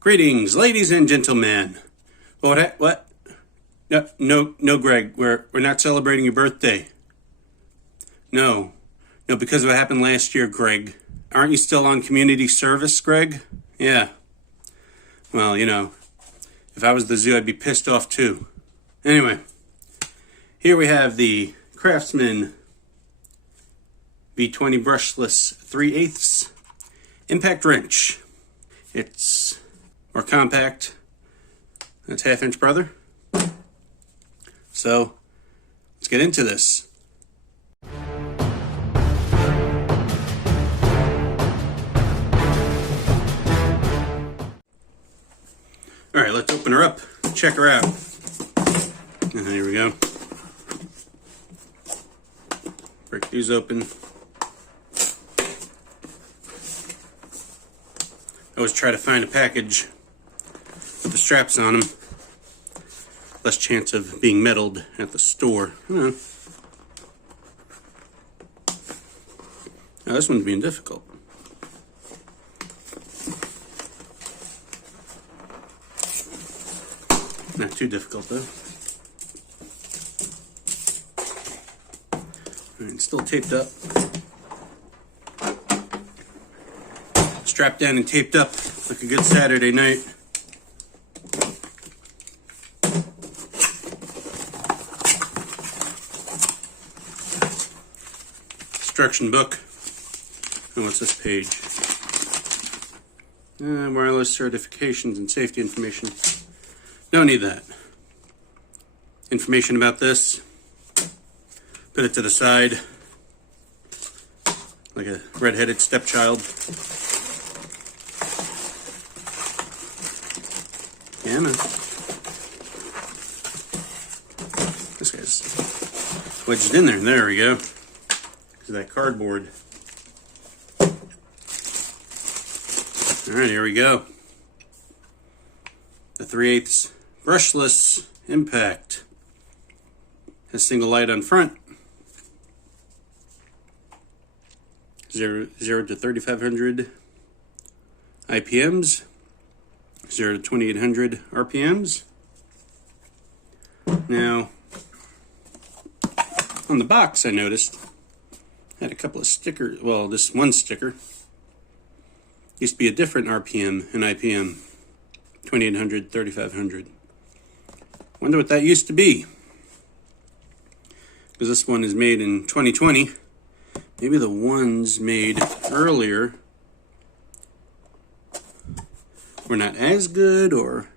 Greetings, ladies and gentlemen. What? No, Greg. We're not celebrating your birthday. No, because of what happened last year, Greg. Aren't you still on community service, Greg? Yeah. Well, you know, if I was the zoo, I'd be pissed off too. Anyway, here we have the Craftsman V20 Brushless 3/8 impact wrench. It's more compact than its half-inch brother. So, let's get into this. Alright, let's open her up, check her out. And here we go. Break these open. I always try to find a package with the straps on them. Less chance of being meddled at the store. Now, this one's being difficult. Not too difficult though. Alright, it's still taped up. Strapped down and taped up like a good Saturday night. Instruction book. And what's this page? Wireless certifications and safety information. Don't need that. Information about this. Put it to the side. Like a red-headed stepchild. Yeah, man. This guy's wedged in there. There we go. That cardboard. Alright, here we go. The 3/8 brushless impact. Has single light on front. 0 to 3500 IPMs. 0 to 2800 RPMs. Now, on the box I noticed had a couple of stickers. Well, this one sticker used to be a different RPM and IPM, 2800, 3500. Wonder what that used to be. Because this one is made in 2020. Maybe the ones made earlier were not as good or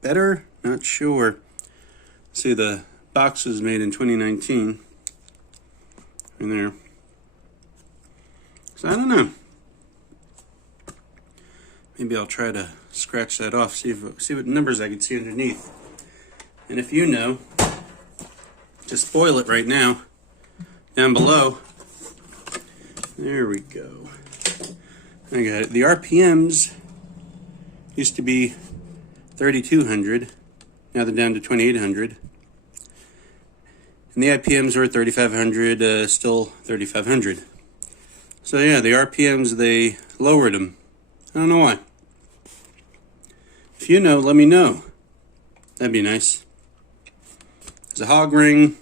better. Not sure. See, the box was made in 2019. In there. So I don't know. Maybe I'll try to scratch that off, see what numbers I can see underneath. And if you know, just spoil it right now. Down below. There we go. I got it. The RPMs used to be 3200. Now they're down to 2800. And the IPMs are 3500, still 3500. So yeah, the RPMs, they lowered them. I don't know why. If you know, let me know. That'd be nice. There's a hog ring.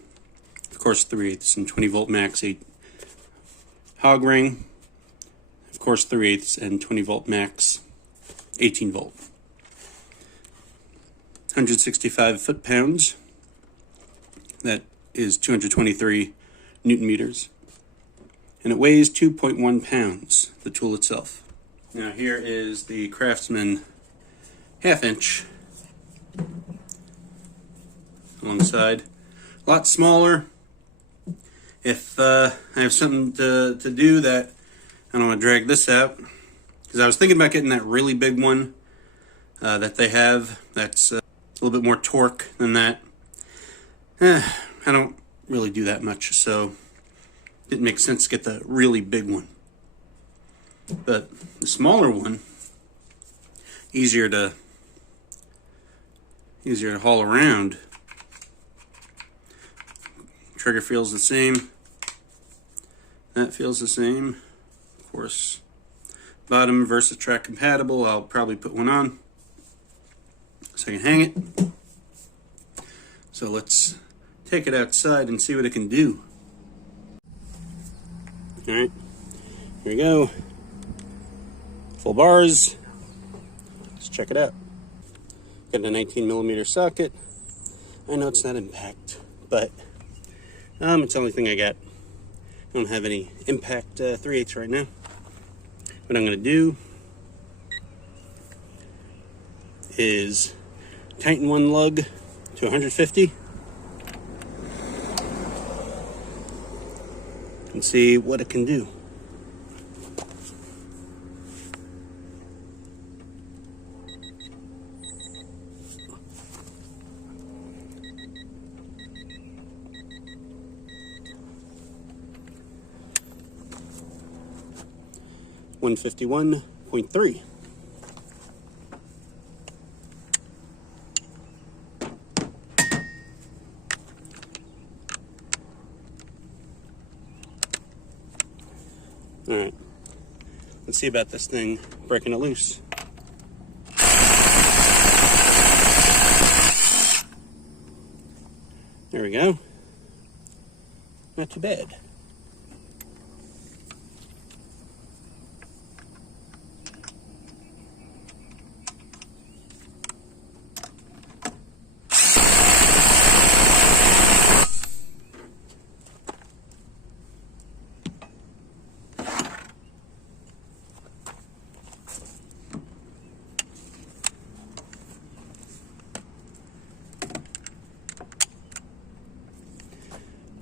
Of course, 3/8 and 20 volt max 8. Hog ring. Of course, 3/8 and 20 volt max 18 volt. 165 foot-pounds. That is 223 Newton meters. And it weighs 2.1 pounds, the tool itself. Now here is the Craftsman half-inch alongside. A lot smaller. If I have something to do that I don't want to drag this out, because I was thinking about getting that really big one that they have that's a little bit more torque than that. I don't really do that much, so it didn't make sense to get the really big one. But the smaller one, easier to haul around. Trigger feels the same. That feels the same. Of course, bottom Versatrack compatible. I'll probably put one on. so I can hang it. So let's take it outside and see what it can do. Alright, here we go. Full bars. Let's check it out. Got a 19mm socket. I know it's not impact, but it's the only thing I got. I don't have any impact 3/8 right now. What I'm going to do is tighten one lug to 150 and see what it can do. $151.3. All right, let's see about this thing breaking it loose. There we go. Not too bad.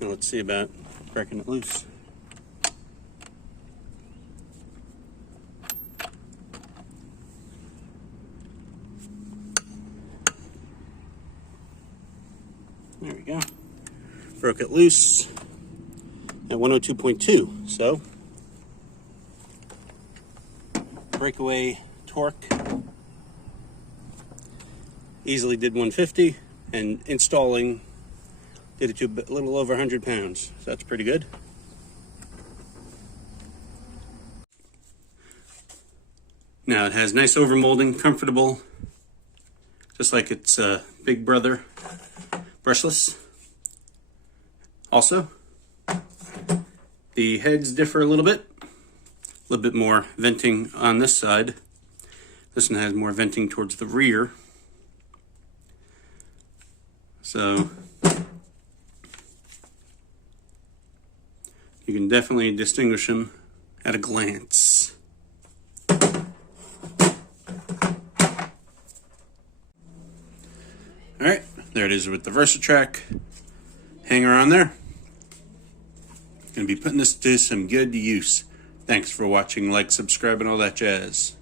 Now let's see about breaking it loose. There we go. Broke it loose at 102.2. So breakaway torque easily did 150, and installing did it to a little over 100 pounds. So that's pretty good. Now it has nice overmolding, comfortable, just like its big brother, Brushless. Also, the heads differ a little bit more venting on this side. This one has more venting towards the rear. So you can definitely distinguish them at a glance. Alright, there it is with the VersaTrack hanger on there. Gonna be putting this to some good use. Thanks for watching, like, subscribe, and all that jazz.